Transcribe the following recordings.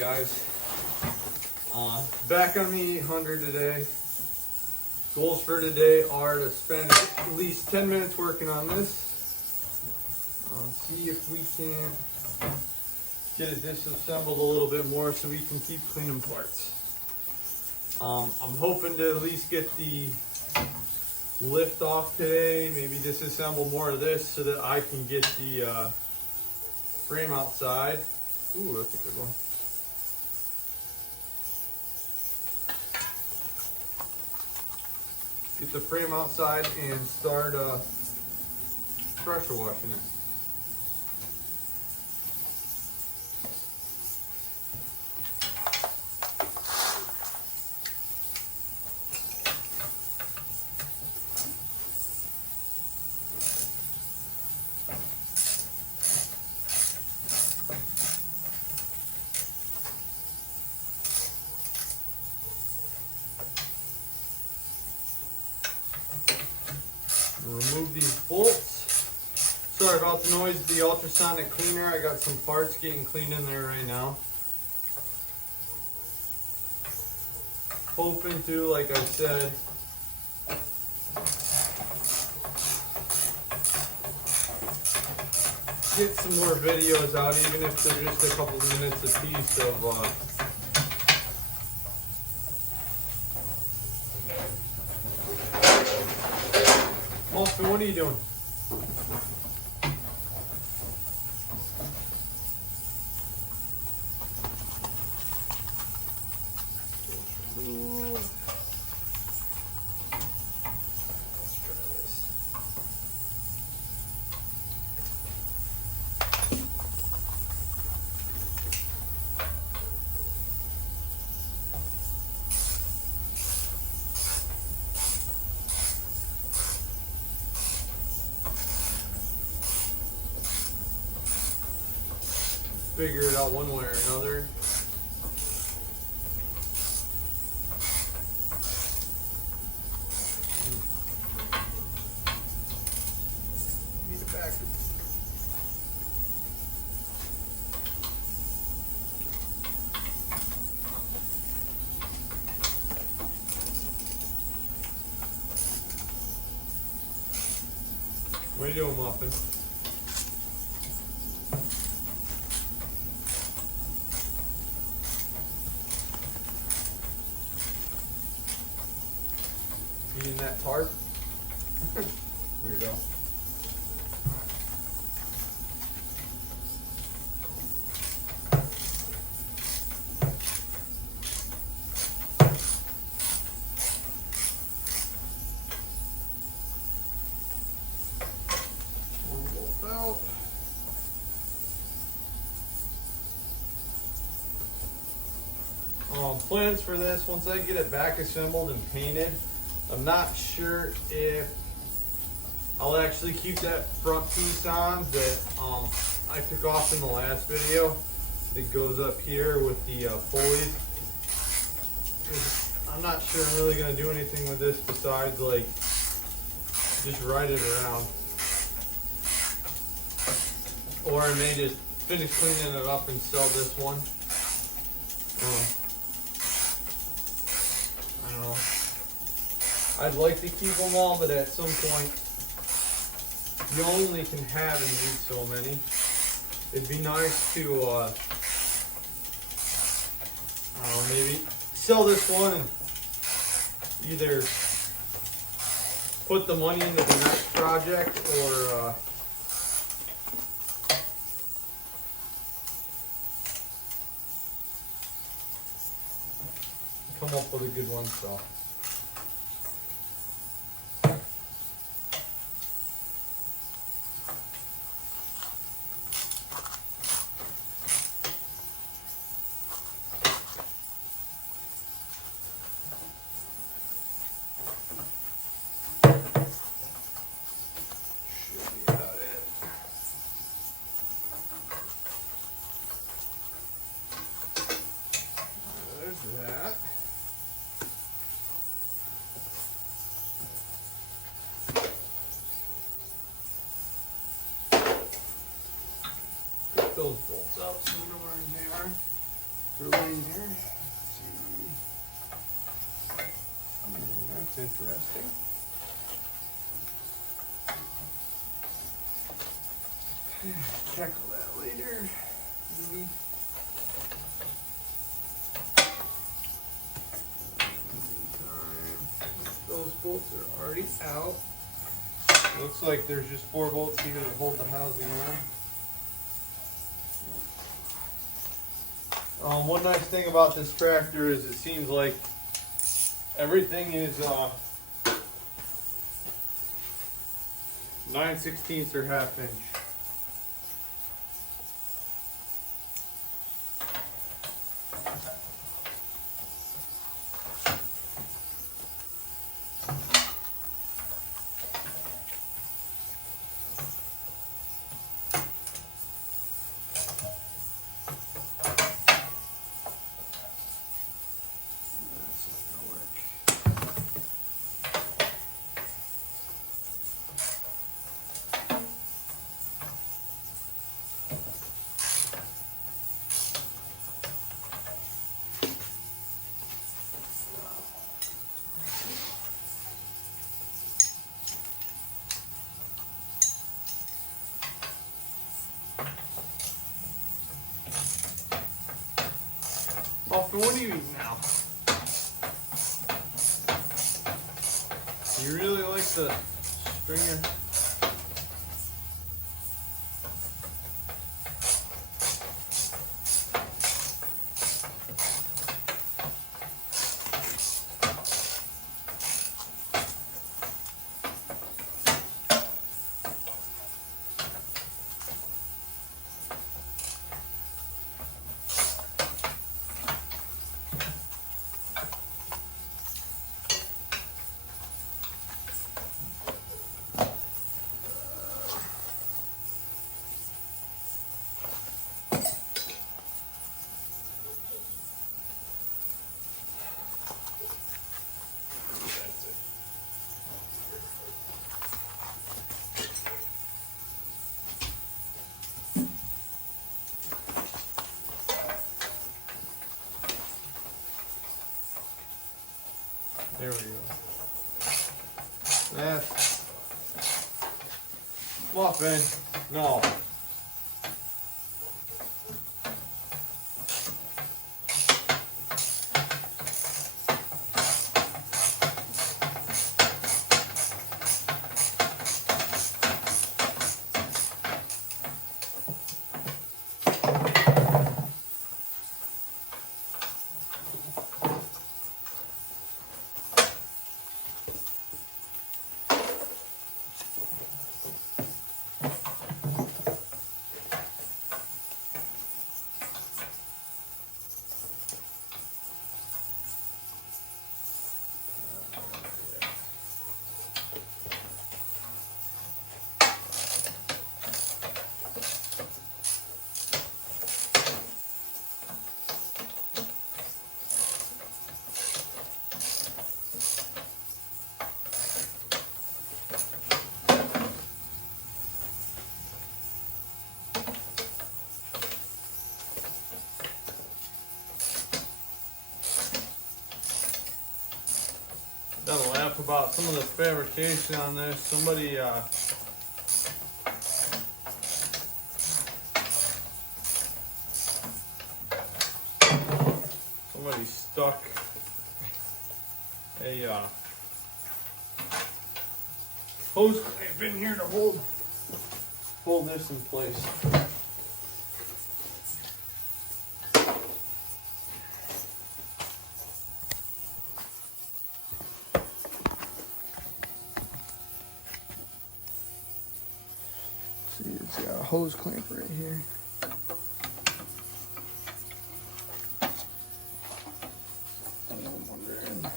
Guys, back on the 800 today. Goals for today are to spend at least 10 minutes working on this. See if we can get it disassembled a little bit more so we can keep cleaning parts. I'm hoping to at least get the lift off today, maybe disassemble more of this so that I can get the frame outside. Ooh, that's a good one. Get the frame outside and start pressure washing it. Remove these bolts. Sorry about the noise, the ultrasonic cleaner. I got some parts getting cleaned in there right now. Hoping to, like I said, get some more videos out, even if they're just a couple of minutes a piece of Austin, what are you doing? Let's try this. Figure it out one way or another. Need it back. What are you doing, Muffin? Eating that tarp? Weirdo. One bolt out. Plans for this, once I get it back assembled and painted, I'm not sure if I'll actually keep that front piece on that I took off in the last video that goes up here with the pulleys. I'm not sure I'm really going to do anything with this besides like just ride it around. Or I may just finish cleaning it up and sell this one. I don't know. I'd like to keep them all, but at some point, you only can have and use so many. It'd be nice to, I don't know, maybe sell this one and either put the money into the next project or, come up with a good one, so. That. Pick those bolts up so we know where they are. for later. Let's see. That's interesting. Tackle that later, maybe. Those bolts are already out. Looks like there's just 4 bolts here to hold the housing on. One nice thing about this tractor is it seems like everything is 9/16 or 1/2 inch. Austin, what are you eating now? You really like the stringer? There we go. That's muffin. No. Gotta laugh about some of the fabrication on this. Somebody stuck a hose clamp in here to hold this in place. See, it's got a hose clamp right here. I'm wondering.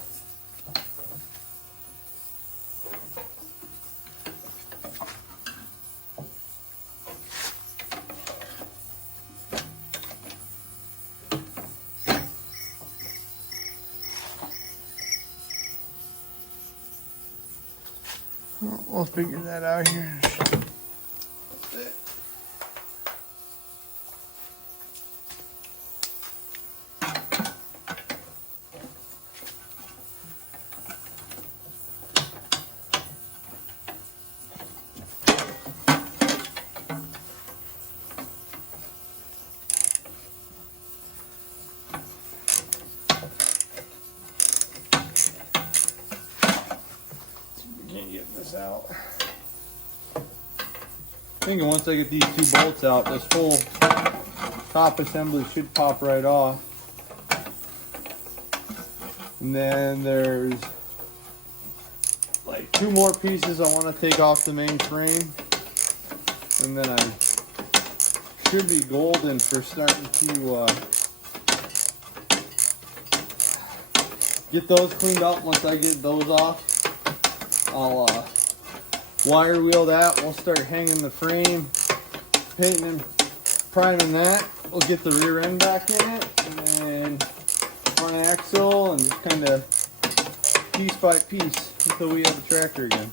We'll figure that out here. this out. Thinking once I get these two bolts out, this whole top assembly should pop right off. And then there's like two more pieces I want to take off the main frame. And then I should be golden for starting to get those cleaned up. Once I get those off, I'll wire wheel that. We'll start hanging the frame, painting and priming that. We'll get the rear end back in it, and then front axle, and just kind of piece by piece until we have a tractor again.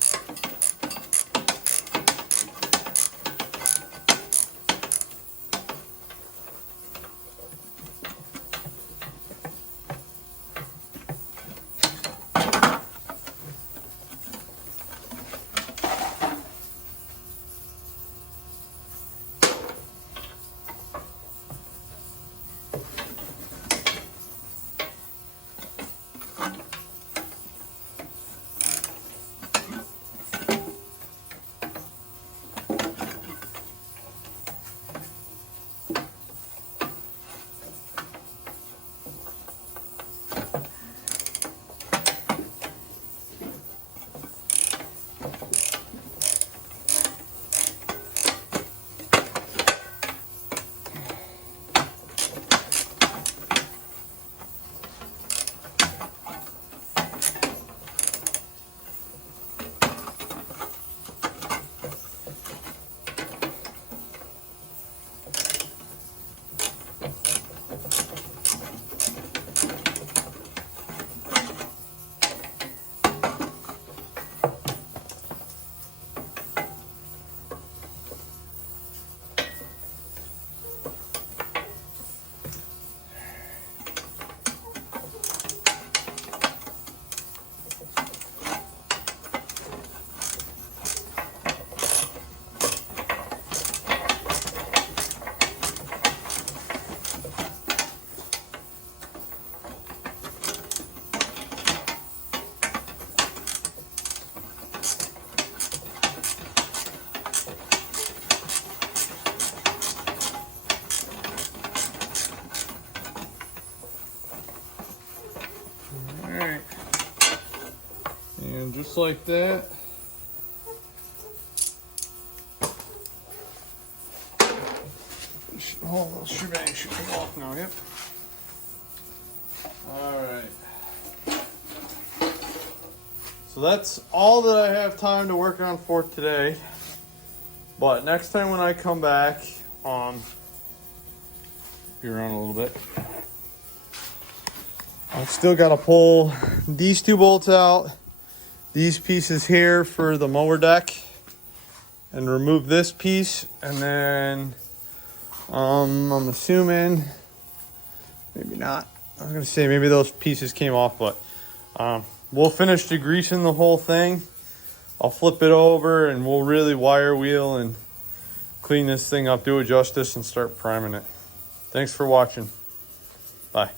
Alright, and just like that, all those shebangs should come off now. Yep. Alright, so that's all that I have time to work on for today, but next time when I come back, be around a little bit, I've still got to pull these two bolts out, these pieces here for the mower deck, and remove this piece, and then I'm assuming, maybe not, I was going to say maybe those pieces came off, but we'll finish degreasing the whole thing. I'll flip it over and we'll really wire wheel and clean this thing up, do it justice, and start priming it. Thanks for watching. Bye.